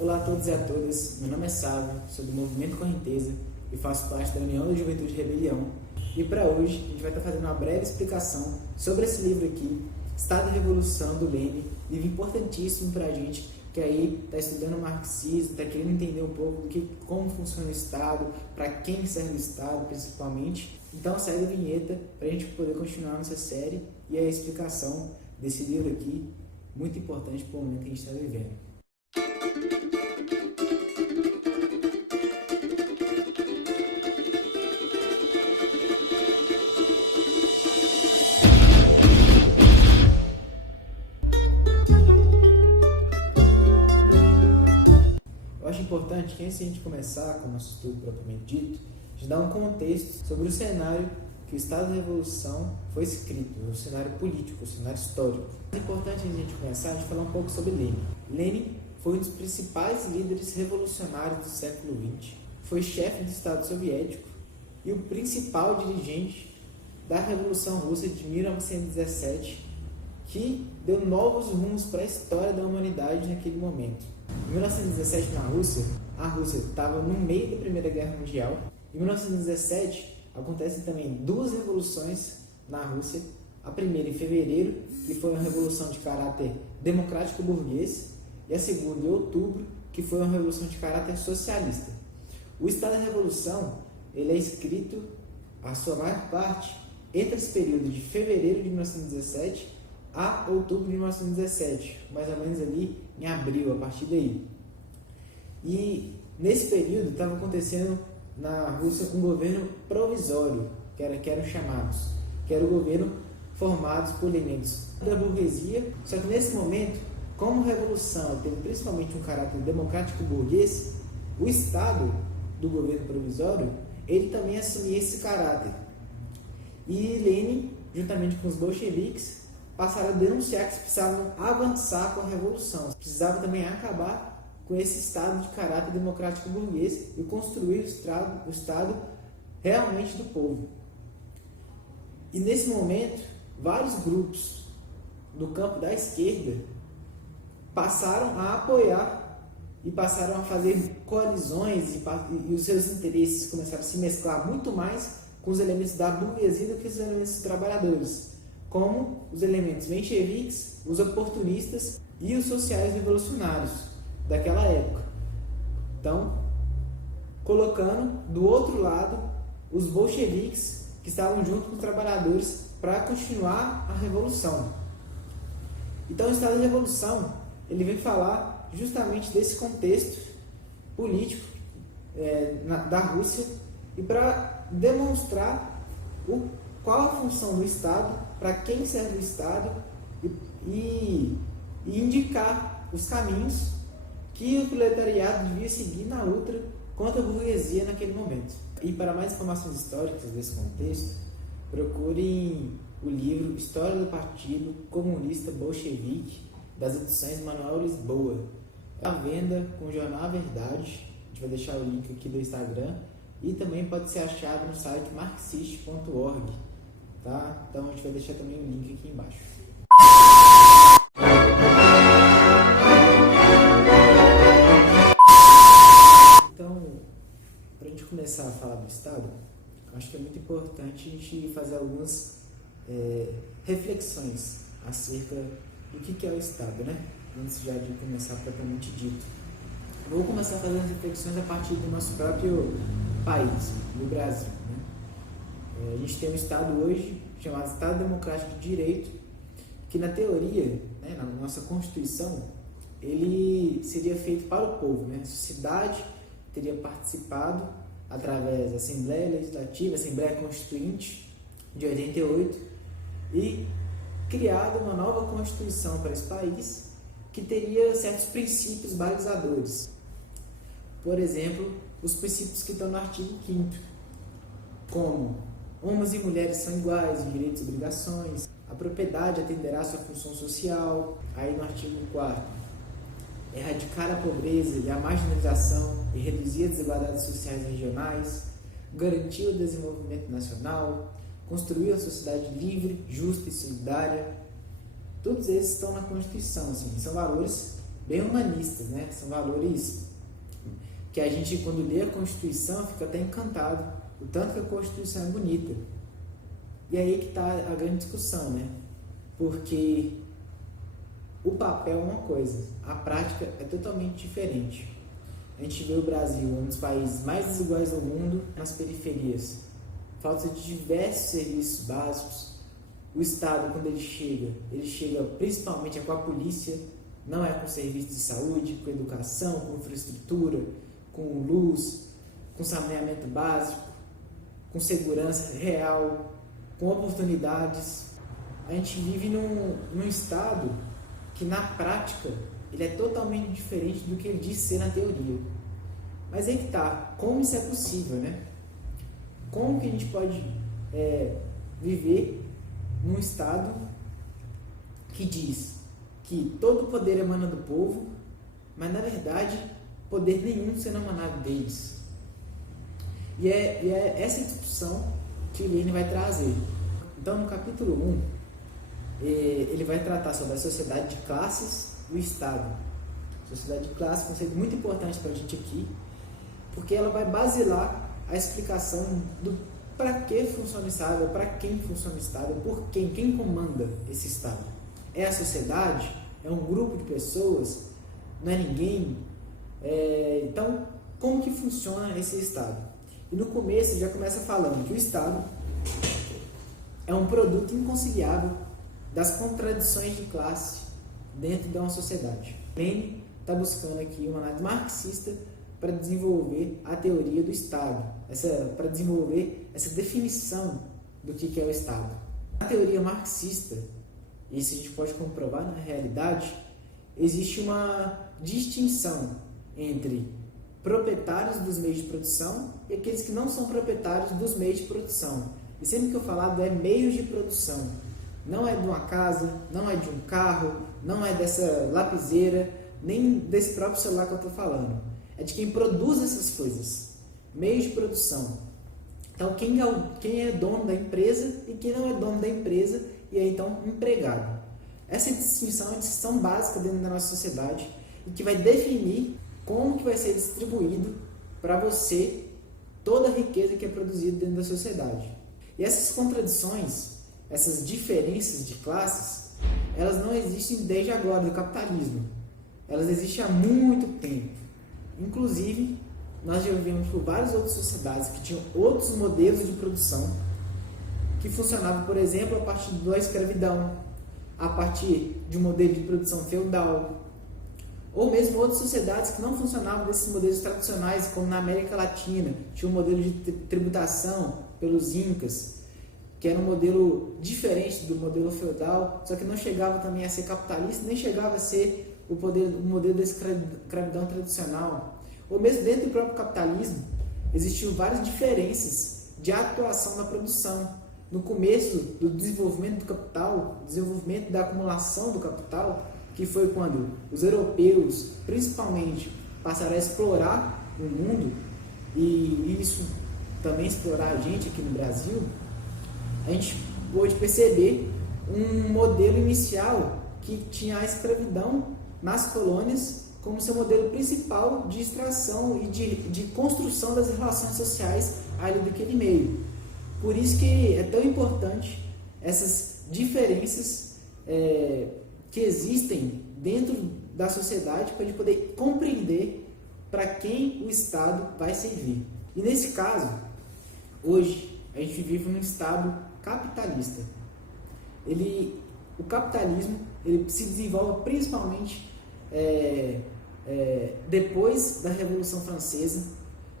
Olá a todos e a todas, meu nome é Sávio, sou do Movimento Correnteza e faço parte da União da Juventude Rebelião. E para hoje a gente vai estar fazendo uma breve explicação sobre esse livro aqui, Estado e Revolução, do Lenin, livro importantíssimo para a gente que aí está estudando marxismo, está querendo entender um pouco como funciona o Estado, para quem serve o Estado principalmente. Então segue a vinheta para a gente poder continuar nossa série e a explicação desse livro aqui, muito importante para o momento que a gente está vivendo. Eu acho importante que antes de a gente começar com o nosso estudo propriamente dito, a gente dá um contexto sobre o cenário que o Estado da Revolução foi escrito, o cenário político, o cenário histórico. É importante antes de a gente começar, a gente falar um pouco sobre Lenin. Lenin foi um dos principais líderes revolucionários do século XX, foi chefe do Estado Soviético e o principal dirigente da Revolução Russa de 1917, que deu novos rumos para a história da humanidade naquele momento. Em 1917, na Rússia, a Rússia estava no meio da Primeira Guerra Mundial. Em 1917, acontecem também duas revoluções na Rússia. A primeira em fevereiro, que foi uma revolução de caráter democrático burguês, e a segunda em outubro, que foi uma revolução de caráter socialista. O Estado da Revolução ele é escrito, a sua maior parte, entre esse período de fevereiro de 1917 a outubro de 1917, mais ou menos ali em abril, a partir daí. E nesse período estava acontecendo na Rússia um governo provisório, que eram chamados, que era o governo formado por elementos da burguesia. Só que nesse momento, como a revolução tem principalmente um caráter democrático burguês, o Estado do governo provisório, ele também assumia esse caráter. E Lenin, juntamente com os bolcheviques, passaram a denunciar que precisavam avançar com a revolução, precisavam também acabar com esse Estado de caráter democrático burguês e construir o Estado realmente do povo. E nesse momento, vários grupos do campo da esquerda passaram a apoiar e passaram a fazer coalizões e os seus interesses começaram a se mesclar muito mais com os elementos da burguesia do que os elementos dos trabalhadores, como os elementos mencheviques, os oportunistas e os sociais revolucionários daquela época. Então, colocando do outro lado os bolcheviques, que estavam junto com os trabalhadores para continuar a revolução. Então, o Estado da Revolução ele vem falar justamente desse contexto político da Rússia e para demonstrar qual a função do Estado, para quem serve o Estado e indicar os caminhos que o proletariado devia seguir na luta contra a burguesia naquele momento. E para mais informações históricas desse contexto, procurem o livro História do Partido Comunista Bolchevique, das edições Manuel Lisboa. É à venda com o jornal A Verdade, a gente vai deixar o link aqui do Instagram, e também pode ser achado no site marxist.org. Tá? Então a gente vai deixar também o link aqui embaixo. Então, para a gente começar a falar do Estado, acho que é muito importante a gente fazer algumas reflexões acerca do que é o Estado, né? Antes já de começar propriamente dito. Vou começar a fazer as reflexões a partir do nosso próprio país, do Brasil. A gente tem um Estado hoje chamado Estado Democrático de Direito, que na teoria, na nossa Constituição, ele seria feito para o povo. A sociedade teria participado através da Assembleia Legislativa, Assembleia Constituinte de 88, e criado uma nova Constituição para esse país, que teria certos princípios balizadores. Por exemplo, os princípios que estão no artigo 5º, como homens e mulheres são iguais em direitos e obrigações, a propriedade atenderá à sua função social. Aí no artigo 4º, erradicar a pobreza e a marginalização e reduzir as desigualdades sociais e regionais, garantir o desenvolvimento nacional, construir uma sociedade livre, justa e solidária. Todos esses estão na Constituição, são valores bem humanistas, né? São valores que a gente, quando lê a Constituição, fica até encantado, o tanto que a Constituição é bonita. E aí que está a grande discussão, né? Porque o papel é uma coisa, a prática é totalmente diferente. A gente vê o Brasil, um dos países mais desiguais do mundo, nas periferias. Falta de diversos serviços básicos. O Estado, quando ele chega principalmente com a polícia, não é com serviço de saúde, com educação, com infraestrutura, com luz, com saneamento básico, com segurança real, com oportunidades. A gente vive num Estado que, na prática, ele é totalmente diferente do que ele diz ser na teoria. Mas aí que está, como isso é possível, né? Como que a gente pode viver num Estado que diz que todo o poder emana do povo, mas na verdade poder nenhum sendo emanado deles? E é essa discussão que o Lenin vai trazer. Então, no capítulo 1, ele vai tratar sobre a sociedade de classes e o Estado. Sociedade de classes é um conceito muito importante para a gente aqui, porque ela vai basilar a explicação do para que funciona o Estado, para quem funciona o Estado, por quem comanda esse Estado. É a sociedade? É um grupo de pessoas? Não é ninguém? Então, como que funciona esse Estado? E no começo já começa falando que o Estado é um produto inconciliável das contradições de classe dentro de uma sociedade. Lenin está buscando aqui uma análise marxista para desenvolver a teoria do Estado, para desenvolver essa definição do que é o Estado. Na teoria marxista, isso a gente pode comprovar na realidade, existe uma distinção entre proprietários dos meios de produção e aqueles que não são proprietários dos meios de produção. E sempre que eu falar é meios de produção, não é de uma casa, não é de um carro, não é dessa lapiseira, nem desse próprio celular que eu estou falando. É de quem produz essas coisas, meios de produção. Então, quem é dono da empresa e quem não é dono da empresa e é então empregado. Essa distinção é uma distinção básica dentro da nossa sociedade e que vai definir como que vai ser distribuído para você toda a riqueza que é produzida dentro da sociedade. E essas contradições, essas diferenças de classes, elas não existem desde agora do capitalismo. Elas existem há muito tempo. Inclusive, nós já vivemos por várias outras sociedades que tinham outros modelos de produção que funcionavam, por exemplo, a partir da escravidão, a partir de um modelo de produção feudal, ou mesmo outras sociedades que não funcionavam desses modelos tradicionais, como na América Latina, tinha um modelo de tributação pelos incas, que era um modelo diferente do modelo feudal, só que não chegava também a ser capitalista, nem chegava a ser o modelo da escravidão tradicional. Ou mesmo dentro do próprio capitalismo, existiam várias diferenças de atuação na produção. No começo do desenvolvimento do capital, desenvolvimento da acumulação do capital, que foi quando os europeus, principalmente, passaram a explorar o mundo, e isso também explorar a gente aqui no Brasil, a gente pôde perceber um modelo inicial que tinha a escravidão nas colônias como seu modelo principal de extração e de construção das relações sociais ali daquele meio. Por isso que é tão importante essas diferenças que existem dentro da sociedade para a gente poder compreender para quem o Estado vai servir. E nesse caso, hoje, a gente vive num Estado capitalista. O capitalismo ele se desenvolve principalmente depois da Revolução Francesa,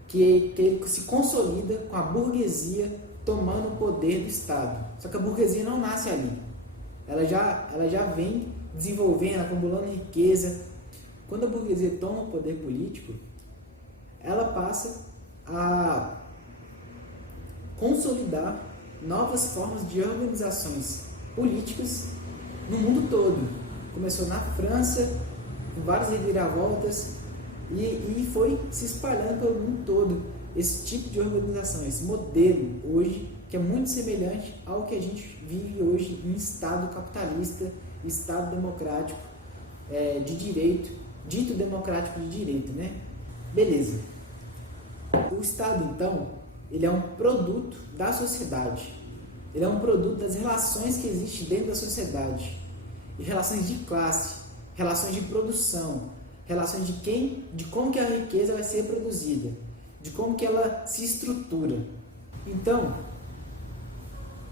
que ele se consolida com a burguesia tomando o poder do Estado. Só que a burguesia não nasce ali. Ela já vem desenvolvendo, acumulando riqueza. Quando a burguesia toma o poder político, ela passa a consolidar novas formas de organizações políticas no mundo todo. Começou na França, com várias reviravoltas, e foi se espalhando pelo mundo todo esse tipo de organização, esse modelo hoje, que é muito semelhante ao que a gente vive hoje em Estado capitalista, Estado democrático, de direito dito democrático de direito, né? Beleza. O Estado, então, ele é um produto da sociedade. Ele é um produto das relações que existem dentro da sociedade. E relações de classe, relações de produção, relações de como que a riqueza vai ser produzida, de como que ela se estrutura. Então,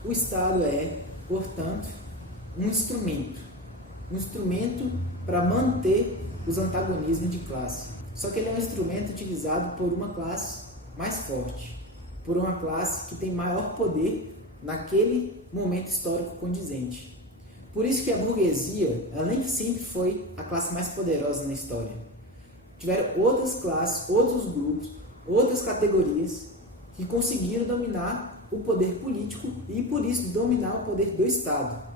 o Estado é, portanto, um instrumento para manter os antagonismos de classe. Só que ele é um instrumento utilizado por uma classe mais forte, por uma classe que tem maior poder naquele momento histórico condizente. Por isso que a burguesia, ela nem sempre foi a classe mais poderosa na história. Tiveram outras classes, outros grupos, outras categorias que conseguiram dominar o poder político e, por isso, dominar o poder do Estado.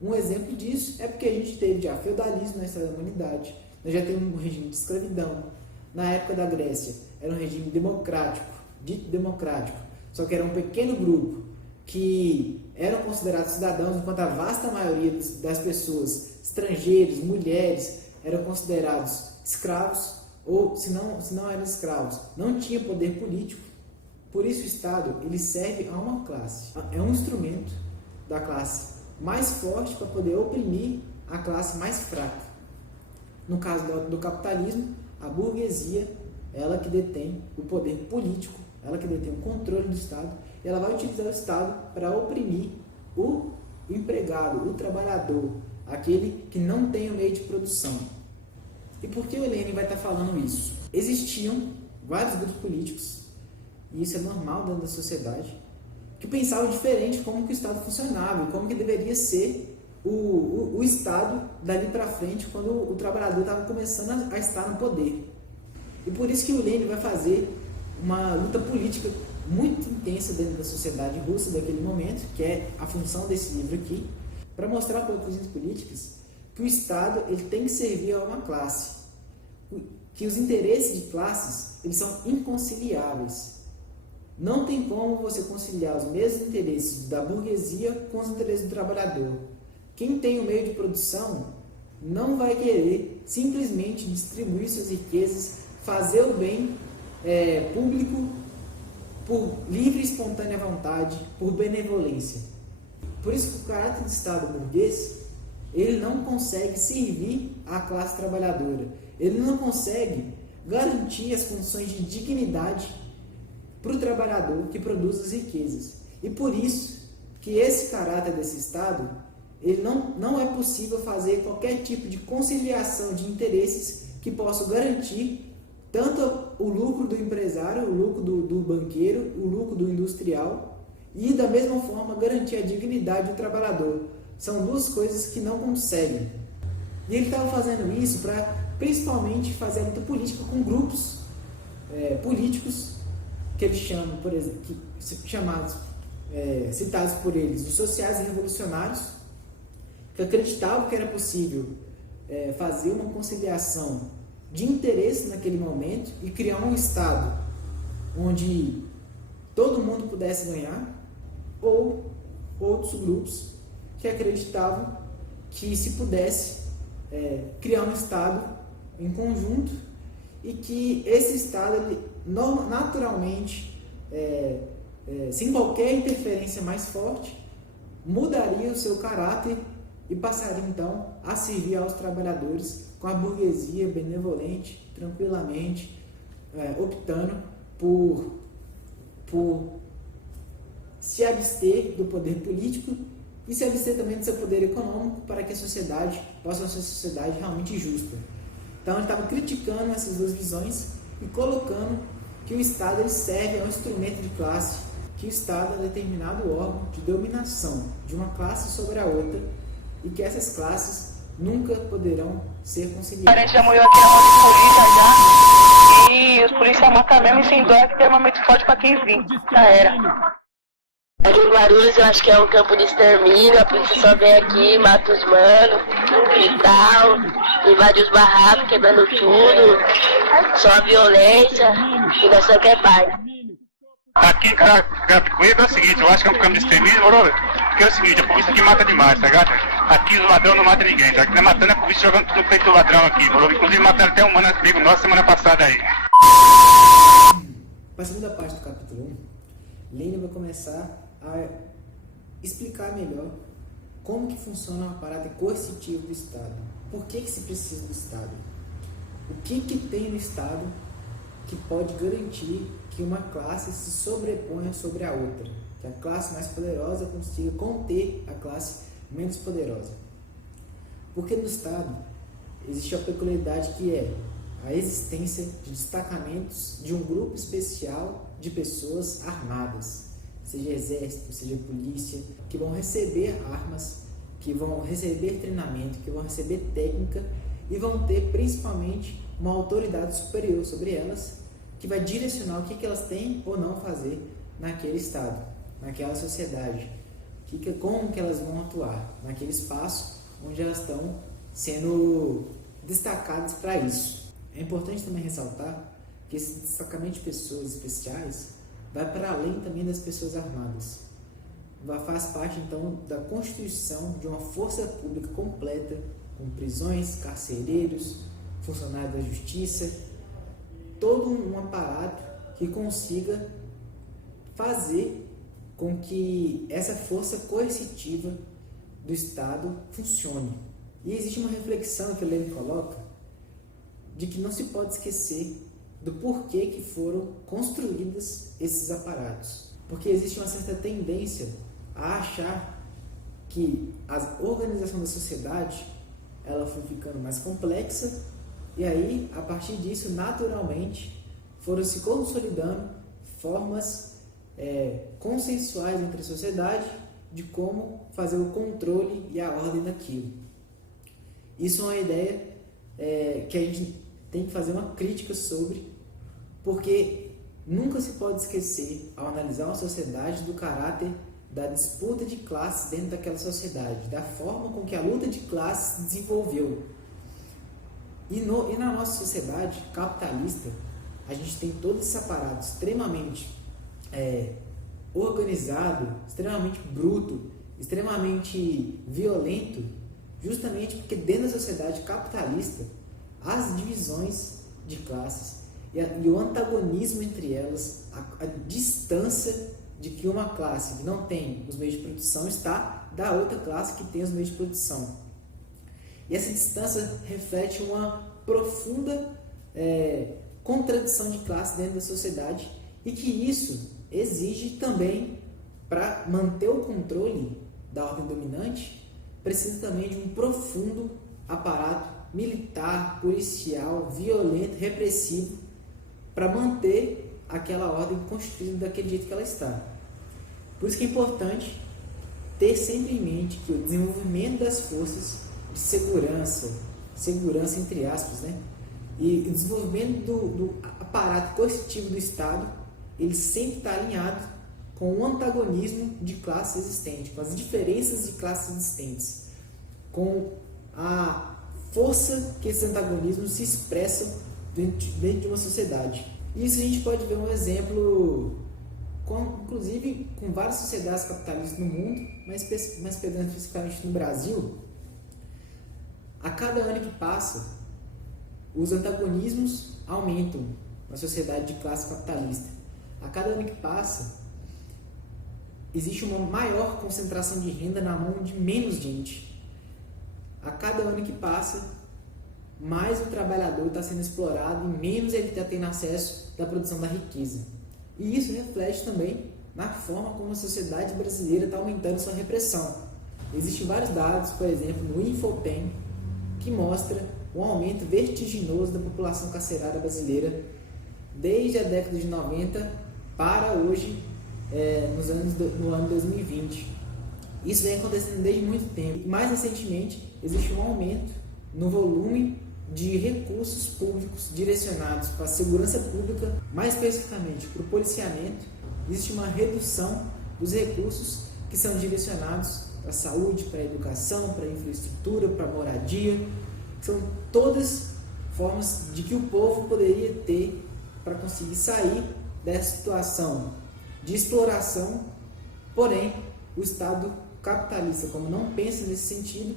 Um exemplo disso é porque a gente teve já feudalismo na história da humanidade, nós já temos um regime de escravidão. Na época da Grécia, era um regime democrático, dito democrático, só que era um pequeno grupo que eram considerados cidadãos, enquanto a vasta maioria das pessoas, estrangeiros, mulheres, eram considerados escravos, ou se não eram escravos, não tinham poder político. Por isso o Estado ele serve a uma classe, é um instrumento da classe mais forte para poder oprimir a classe mais fraca. No caso do capitalismo, a burguesia, ela que detém o poder político, ela que detém o controle do Estado, e ela vai utilizar o Estado para oprimir o empregado, o trabalhador, aquele que não tem o meio de produção. E por que o Lenin vai estar falando isso? Existiam vários grupos políticos, e isso é normal dentro da sociedade, que pensavam diferente como que o Estado funcionava, e como que deveria ser o Estado dali para frente, quando o trabalhador estava começando a estar no poder. E por isso que o Lenin vai fazer uma luta política muito intensa dentro da sociedade russa daquele momento, que é a função desse livro aqui, para mostrar para as políticas que o Estado ele tem que servir a uma classe, que os interesses de classes eles são inconciliáveis. Não tem como você conciliar os mesmos interesses da burguesia com os interesses do trabalhador. Quem tem o meio de produção não vai querer simplesmente distribuir suas riquezas, fazer o bem público por livre e espontânea vontade, por benevolência. Por isso que o caráter do Estado burguês ele não consegue servir à classe trabalhadora. Ele não consegue garantir as condições de dignidade para o trabalhador que produz as riquezas. E por isso que esse caráter desse Estado, ele não é possível fazer qualquer tipo de conciliação de interesses que possa garantir tanto o lucro do empresário, o lucro do banqueiro, o lucro do industrial e, da mesma forma, garantir a dignidade do trabalhador. São duas coisas que não conseguem. E ele estava fazendo isso para, principalmente, fazer a luta política com grupos políticos que eles chamam, por exemplo, citados por eles, os sociais e revolucionários, que acreditavam que era possível fazer uma conciliação de interesse naquele momento e criar um Estado onde todo mundo pudesse ganhar, ou outros grupos que acreditavam que se pudesse criar um Estado em conjunto e que esse Estado ele, naturalmente, sem qualquer interferência mais forte, mudaria o seu caráter e passaria então a servir aos trabalhadores com a burguesia benevolente, tranquilamente, optando por se abster do poder político e se abster também do seu poder econômico para que a sociedade possa ser uma sociedade realmente justa. Então ele estava criticando essas duas visões e colocando que o Estado ele serve a um instrumento de classe, que o Estado é determinado órgão de dominação de uma classe sobre a outra e que essas classes nunca poderão ser conciliadas. A gente já morreu aqui na mão de polícia já, e os policiais matam mesmo e sem dó, que é muito forte pra quem vir. Já era. Aqui em Guarulhos eu acho que é um campo de extermínio, a polícia só vem aqui, mata os manos e tal, invade os barracos, quebrando tudo, só violência e nós só quer paz. Aqui em Carapicuíba é o seguinte, eu acho que é um campo de extermínio, moro? Porque é o seguinte, a polícia aqui mata demais, tá ligado? Aqui os ladrões não matam ninguém. Aqui tá matando a polícia jogando tudo no peito do ladrão aqui. Inclusive mataram até um mano amigo nosso semana passada aí. Para a segunda parte do capítulo 1, Lênin vai começar a explicar melhor como que funciona o aparato coercitivo do Estado. Por que se precisa do Estado? O que tem no Estado que pode garantir que uma classe se sobreponha sobre a outra? Que a classe mais poderosa consiga conter a classe menos poderosa. Porque no Estado existe a peculiaridade que é a existência de destacamentos de um grupo especial de pessoas armadas, seja exército, seja polícia, que vão receber armas, que vão receber treinamento, que vão receber técnica e vão ter principalmente uma autoridade superior sobre elas, que vai direcionar o que elas têm ou não fazer naquele estado, naquela sociedade, como que elas vão atuar naquele espaço onde elas estão sendo destacadas para isso. É importante também ressaltar que esse destacamento de pessoas especiais vai para além também das pessoas armadas. Faz parte então da constituição de uma força pública completa, com prisões, carcereiros, funcionários da justiça, todo um aparato que consiga fazer com que essa força coercitiva do Estado funcione. E existe uma reflexão que o Lênin coloca de que não se pode esquecer do porquê que foram construídos esses aparatos. Porque existe uma certa tendência a achar que a organização da sociedade ela foi ficando mais complexa e aí, a partir disso, naturalmente, foram se consolidando formas consensuais entre a sociedade de como fazer o controle e a ordem daquilo. Isso é uma ideia que a gente tem que fazer uma crítica sobre, porque nunca se pode esquecer, ao analisar uma sociedade, do caráter da disputa de classes dentro daquela sociedade, da forma com que a luta de classes se desenvolveu. E na nossa sociedade capitalista, a gente tem todo esse aparato extremamente organizado, extremamente bruto, extremamente violento, justamente porque dentro da sociedade capitalista, as divisões de classes e o antagonismo entre elas, a distância de que uma classe que não tem os meios de produção está da outra classe que tem os meios de produção. E essa distância reflete uma profunda contradição de classe dentro da sociedade e que isso exige também, para manter o controle da ordem dominante, precisa também de um profundo aparato militar, policial, violento, repressivo, para manter aquela ordem constituída daquele jeito que ela está. Por isso que é importante ter sempre em mente que o desenvolvimento das forças de segurança entre aspas, e o desenvolvimento do aparato coercitivo do Estado, ele sempre está alinhado com o antagonismo de classe existente, com as diferenças de classes existentes, com a força que esses antagonismos se expressam dentro de uma sociedade. Isso a gente pode ver um exemplo, inclusive com várias sociedades capitalistas no mundo, mas pegando especificamente no Brasil. A cada ano que passa, os antagonismos aumentam na sociedade de classe capitalista. A cada ano que passa, existe uma maior concentração de renda na mão de menos gente. A cada ano que passa, mais o trabalhador está sendo explorado e menos ele está tendo acesso da produção da riqueza. E isso reflete também na forma como a sociedade brasileira está aumentando sua repressão. Existem vários dados, por exemplo, no Infopen, que mostra um aumento vertiginoso da população carcerária brasileira desde a década de 90 para hoje, no ano 2020. Isso vem acontecendo desde muito tempo. E mais recentemente, existe um aumento no volume de recursos públicos direcionados para a segurança pública, mais especificamente para o policiamento. Existe uma redução dos recursos que são direcionados para a saúde, para a educação, para a infraestrutura, para a moradia. São todas formas de que o povo poderia ter para conseguir sair dessa situação de exploração, porém o Estado capitalista, como não pensa nesse sentido,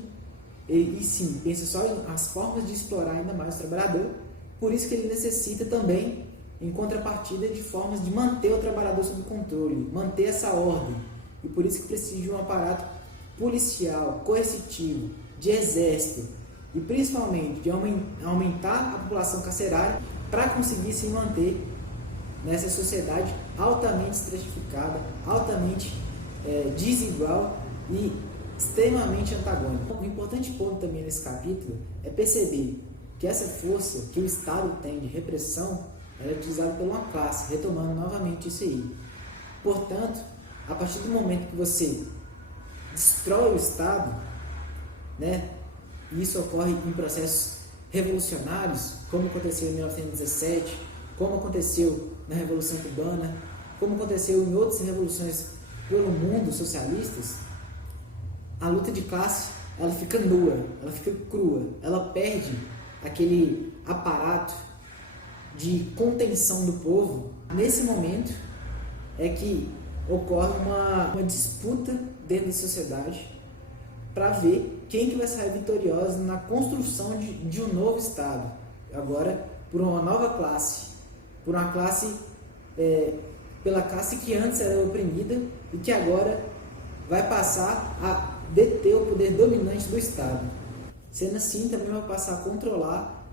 e sim pensa só em as formas de explorar ainda mais o trabalhador, por isso que ele necessita também, em contrapartida, de formas de manter o trabalhador sob controle, manter essa ordem, e por isso que precisa de um aparato policial, coercitivo, de exército, e principalmente de aumentar a população carcerária para conseguir se manter nessa sociedade altamente estratificada, altamente desigual e extremamente antagônica. Um importante ponto também nesse capítulo é perceber que essa força que o Estado tem de repressão ela é utilizada por uma classe, retomando novamente isso aí. Portanto, a partir do momento que você destrói o Estado, né, e isso ocorre em processos revolucionários, como aconteceu em 1917, como aconteceu na Revolução Cubana, como aconteceu em outras revoluções pelo mundo socialistas, a luta de classe ela fica nua, ela fica crua, ela perde aquele aparato de contenção do povo. Nesse momento é que ocorre uma disputa dentro da sociedade para ver quem que vai sair vitorioso na construção de um novo Estado, agora por uma nova classe, por uma classe, pela classe que antes era oprimida e que agora vai passar a deter o poder dominante do Estado. Sendo assim, também vai passar a controlar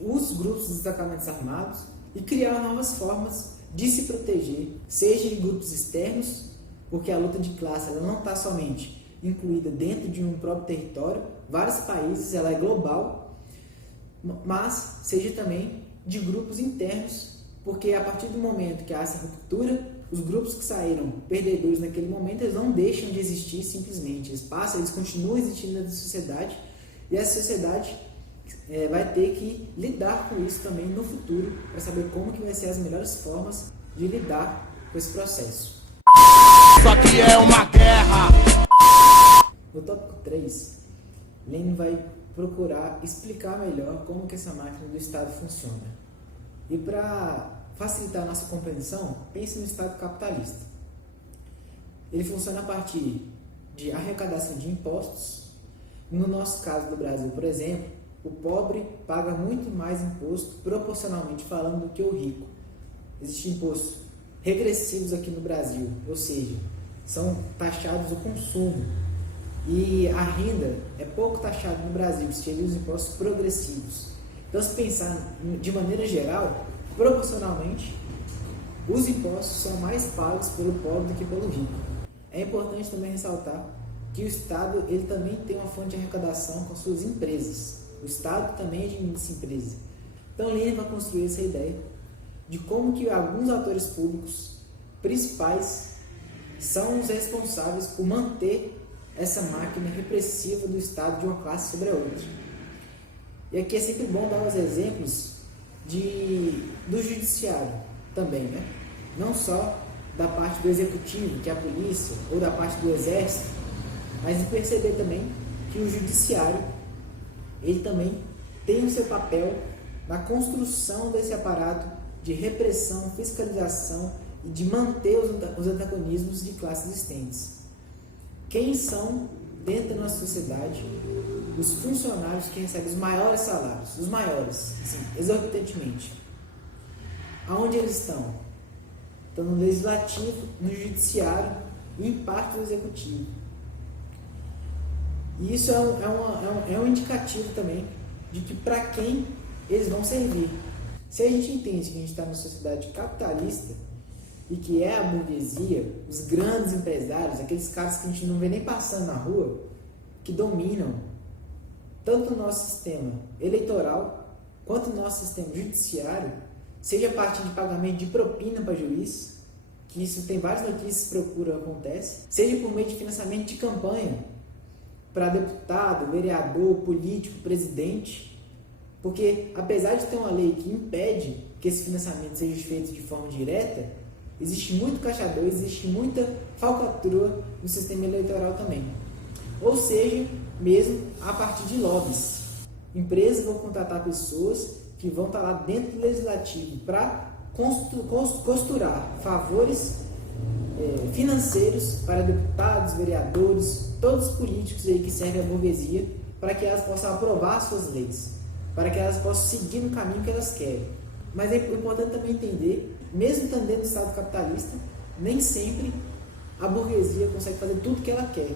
os grupos de destacamentos armados e criar novas formas de se proteger, seja de grupos externos, porque a luta de classe ela não está somente incluída dentro de um próprio território, vários países, ela é global, mas seja também de grupos internos, porque a partir do momento que há essa ruptura, os grupos que saíram perdedores naquele momento, eles não deixam de existir simplesmente, eles continuam existindo na sociedade, e essa sociedade vai ter que lidar com isso também no futuro, para saber como que vai ser as melhores formas de lidar com esse processo. Isso aqui é uma guerra! No tópico 3, Lenin vai procurar explicar melhor como que essa máquina do Estado funciona. E para facilitar a nossa compreensão, pense no Estado capitalista. Ele funciona a partir de arrecadação de impostos. No nosso caso do Brasil, por exemplo, o pobre paga muito mais imposto, proporcionalmente falando, do que o rico. Existem impostos regressivos aqui no Brasil, ou seja, são taxados o consumo. E a renda é pouco taxada no Brasil, seria os impostos progressivos. Então, se pensar de maneira geral, proporcionalmente, os impostos são mais pagos pelo pobre do que pelo rico. É importante também ressaltar que o Estado ele também tem uma fonte de arrecadação com suas empresas. O Estado também administra empresas. Então, Lenin vai construir essa ideia de como que alguns atores públicos principais são os responsáveis por manter essa máquina repressiva do Estado de uma classe sobre a outra. E aqui é sempre bom dar os exemplos do judiciário também, né? Não só da parte do executivo, que é a polícia, ou da parte do exército, mas de perceber também que o judiciário ele também tem o seu papel na construção desse aparato de repressão, fiscalização e de manter os antagonismos de classes existentes. Quem são, dentro da nossa sociedade, os funcionários que recebem os maiores salários, os maiores, assim, exorbitantemente? Aonde eles estão? Estão no legislativo, no judiciário e em parte no executivo. E isso é um indicativo também de que para quem eles vão servir. Se a gente entende que a gente está numa sociedade capitalista e que é a burguesia, os grandes empresários, aqueles caras que a gente não vê nem passando na rua, que dominam tanto o nosso sistema eleitoral quanto o nosso sistema judiciário, seja a partir de pagamento de propina para juiz, que isso tem várias notícias procura acontece, seja por meio de financiamento de campanha para deputado, vereador, político, presidente, porque apesar de ter uma lei que impede que esse financiamento seja feito de forma direta, existe muito caixador, existe muita falcatrua no sistema eleitoral também. Ou seja, mesmo a partir de lobbies. Empresas vão contratar pessoas que vão estar lá dentro do legislativo para costurar favores financeiros para deputados, vereadores, todos os políticos aí que servem à burguesia, para que elas possam aprovar suas leis, para que elas possam seguir no caminho que elas querem. Mas é importante também entender, mesmo estando dentro do Estado capitalista, nem sempre a burguesia consegue fazer tudo que ela quer.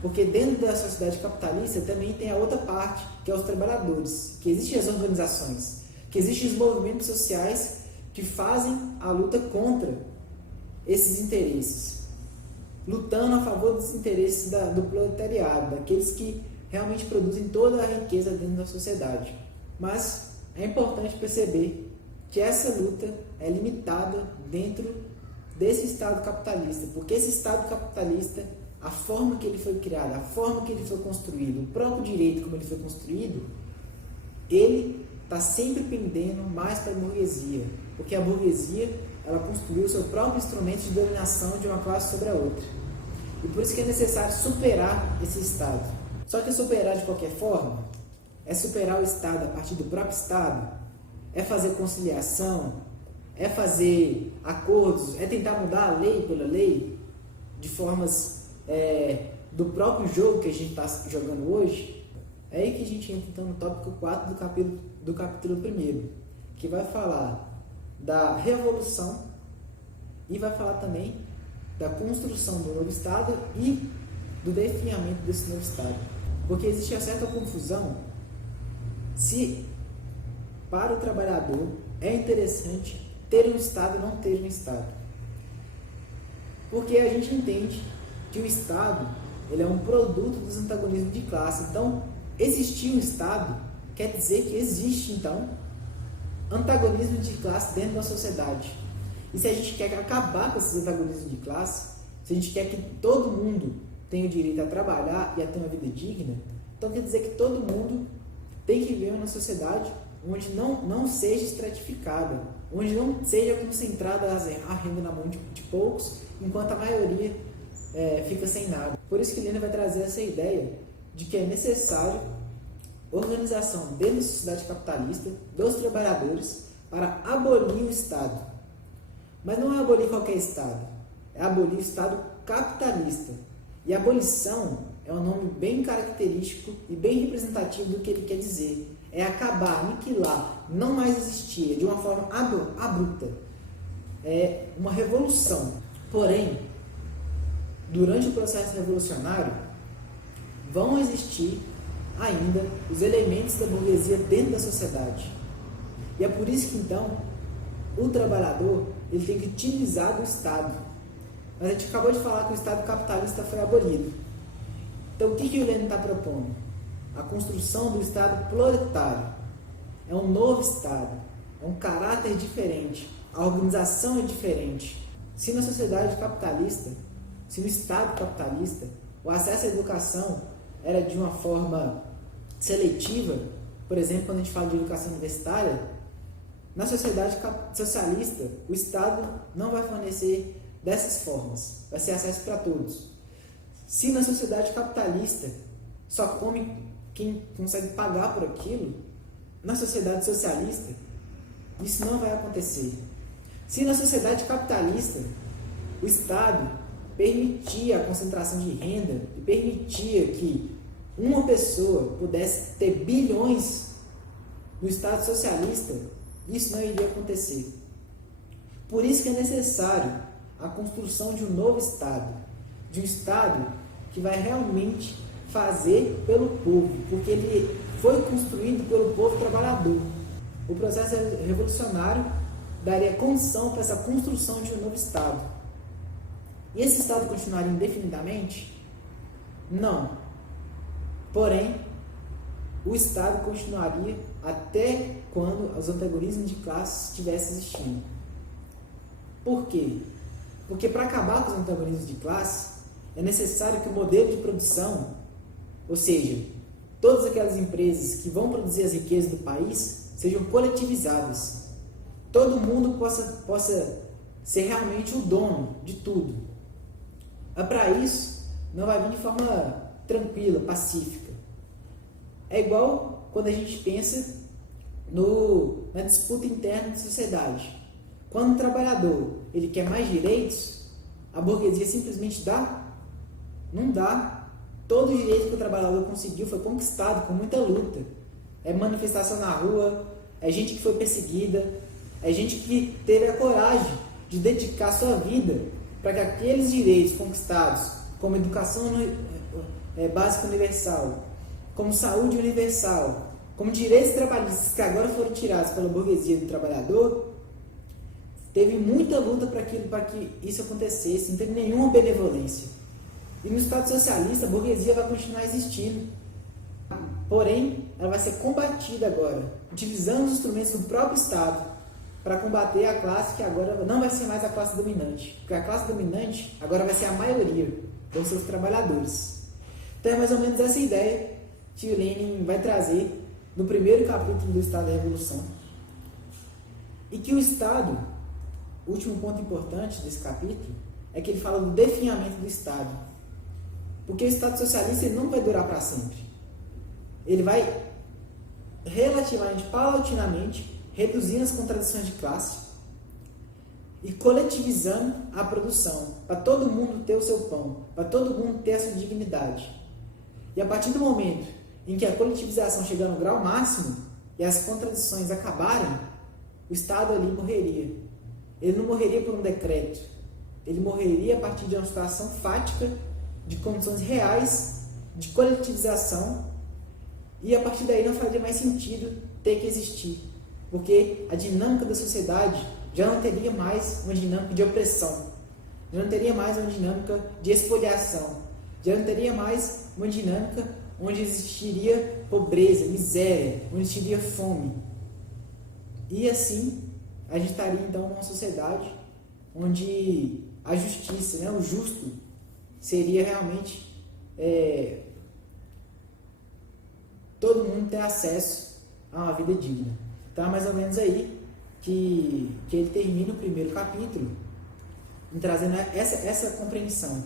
Porque dentro da sociedade capitalista também tem a outra parte, que é os trabalhadores, que existem as organizações, que existem os movimentos sociais que fazem a luta contra esses interesses, lutando a favor dos interesses do proletariado, daqueles que realmente produzem toda a riqueza dentro da sociedade. Mas é importante perceber que essa luta é limitada dentro desse Estado capitalista, porque esse Estado capitalista, a forma que ele foi criado, a forma que ele foi construído, o próprio direito como ele foi construído, ele está sempre pendendo mais para a burguesia, porque a burguesia ela construiu o seu próprio instrumento de dominação de uma classe sobre a outra. E por isso que é necessário superar esse Estado. Só que superar de qualquer forma é superar o Estado a partir do próprio Estado, é fazer conciliação, é fazer acordos, é tentar mudar a lei pela lei, de formas do próprio jogo que a gente está jogando hoje. É aí que a gente entra então no tópico 4 do capítulo 1, que vai falar da revolução e vai falar também da construção do novo Estado e do definhamento desse novo Estado. Porque existe uma certa confusão se para o trabalhador é interessante ter um Estado ou não ter um Estado. Porque a gente entende que o Estado ele é um produto dos antagonismos de classe. Então, existir um Estado quer dizer que existe, então, antagonismo de classe dentro da sociedade. E se a gente quer acabar com esses antagonismos de classe, se a gente quer que todo mundo tenha o direito a trabalhar e a ter uma vida digna, então quer dizer que todo mundo tem que viver uma sociedade onde não seja estratificada, onde não seja concentrada a renda na mão de poucos, enquanto a maioria fica sem nada. Por isso que Lenin vai trazer essa ideia de que é necessário organização dentro da sociedade capitalista dos trabalhadores para abolir o Estado. Mas não é abolir qualquer Estado, é abolir o Estado capitalista. E a abolição é um nome bem característico e bem representativo do que ele quer dizer. É acabar, aniquilar, não mais existir, de uma forma abrupta. É uma revolução. Porém, durante o processo revolucionário, vão existir ainda os elementos da burguesia dentro da sociedade. E é por isso que, então, o trabalhador ele tem que utilizar do Estado. Mas a gente acabou de falar que o Estado capitalista foi abolido. Então, o que o Lenin está propondo? A construção do Estado proletário. É um novo Estado, é um caráter diferente, a organização é diferente. Se na sociedade capitalista, se no Estado capitalista, o acesso à educação era de uma forma seletiva, por exemplo, quando a gente fala de educação universitária, na sociedade socialista, o Estado não vai fornecer dessas formas, vai ser acesso para todos. Se na sociedade capitalista só come quem consegue pagar por aquilo, na sociedade socialista, isso não vai acontecer. Se na sociedade capitalista o Estado permitia a concentração de renda e permitia que uma pessoa pudesse ter bilhões, no Estado socialista, isso não iria acontecer. Por isso que é necessário a construção de um novo Estado, de um Estado que vai realmente fazer pelo povo, porque ele foi construído pelo povo trabalhador. O processo revolucionário daria condição para essa construção de um novo Estado. E esse Estado continuaria indefinidamente? Não. Porém, o Estado continuaria até quando os antagonismos de classe estivessem existindo. Por quê? Porque para acabar com os antagonismos de classe, é necessário que o modelo de produção, ou seja, todas aquelas empresas que vão produzir as riquezas do país, sejam coletivizadas. Todo mundo possa ser realmente o dono de tudo. Mas para isso, não vai vir de forma tranquila, pacífica. É igual quando a gente pensa na disputa interna da sociedade. Quando o trabalhador ele quer mais direitos, a burguesia simplesmente dá? Não dá. Todo o direito que o trabalhador conseguiu foi conquistado com muita luta. É manifestação na rua, é gente que foi perseguida, é gente que teve a coragem de dedicar sua vida para que aqueles direitos conquistados, como educação básica universal, como saúde universal, como direitos trabalhistas que agora foram tirados pela burguesia do trabalhador, teve muita luta para que isso acontecesse, não teve nenhuma benevolência. E no Estado socialista a burguesia vai continuar existindo, porém ela vai ser combatida agora, utilizando os instrumentos do próprio Estado para combater a classe que agora não vai ser mais a classe dominante, porque a classe dominante agora vai ser a maioria, vão ser os trabalhadores. Então é mais ou menos essa ideia que o Lenin vai trazer no primeiro capítulo do Estado da Revolução. E que o Estado, o último ponto importante desse capítulo, é que ele fala do definhamento do Estado. Porque o Estado socialista ele não vai durar para sempre. Ele vai relativamente, paulatinamente, reduzindo as contradições de classe e coletivizando a produção, para todo mundo ter o seu pão, para todo mundo ter a sua dignidade. E a partir do momento em que a coletivização chegar no grau máximo e as contradições acabarem, o Estado ali morreria. Ele não morreria por um decreto, ele morreria a partir de uma situação fática, de condições reais, de coletivização, e a partir daí não faria mais sentido ter que existir, porque a dinâmica da sociedade já não teria mais uma dinâmica de opressão, já não teria mais uma dinâmica de expoliação, já não teria mais uma dinâmica onde existiria pobreza, miséria, onde existiria fome. E assim, a gente estaria então numa sociedade onde a justiça, o justo, seria realmente todo mundo ter acesso a uma vida digna. Então é mais ou menos aí que ele termina o primeiro capítulo, trazendo essa compreensão.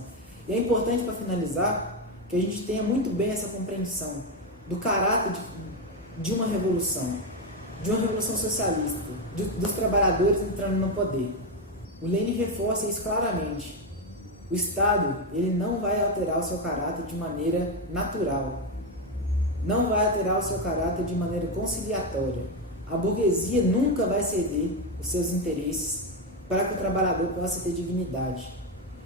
E é importante, para finalizar, que a gente tenha muito bem essa compreensão do caráter de uma revolução socialista, dos trabalhadores entrando no poder. O Lenin reforça isso claramente. O Estado ele não vai alterar o seu caráter de maneira natural, não vai alterar o seu caráter de maneira conciliatória. A burguesia nunca vai ceder os seus interesses para que o trabalhador possa ter dignidade.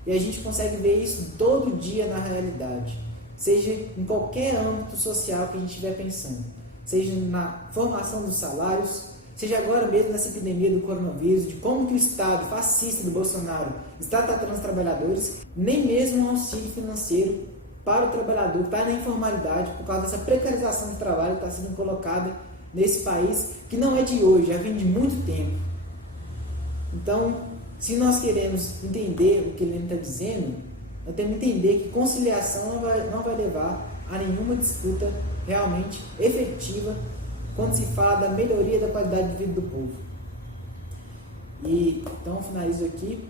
E a gente consegue ver isso todo dia na realidade, seja em qualquer âmbito social que a gente estiver pensando, seja na formação dos salários, seja agora mesmo nessa epidemia do coronavírus, de como que o Estado fascista do Bolsonaro está tratando os trabalhadores, nem mesmo um auxílio financeiro para o trabalhador, para a informalidade, por causa dessa precarização do trabalho que está sendo colocada nesse país, que não é de hoje, já vem de muito tempo. Então, se nós queremos entender o que ele está dizendo, nós temos que entender que conciliação não vai levar a nenhuma disputa realmente efetiva quando se fala da melhoria da qualidade de vida do povo. E então finalizo aqui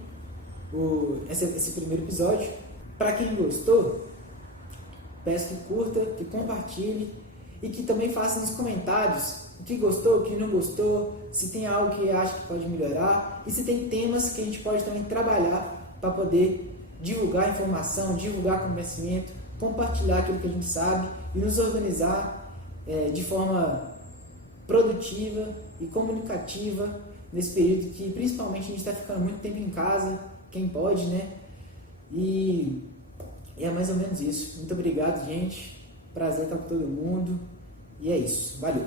esse primeiro episódio. Para quem gostou, peço que curta, que compartilhe e que também faça nos comentários o que gostou, o que não gostou, se tem algo que acha que pode melhorar e se tem temas que a gente pode também trabalhar para poder divulgar informação, divulgar conhecimento, compartilhar aquilo que a gente sabe e nos organizar de forma produtiva e comunicativa nesse período que principalmente a gente está ficando muito tempo em casa, quem pode, né? E é mais ou menos isso. Muito obrigado, gente. Prazer estar com todo mundo. E é isso. Valeu!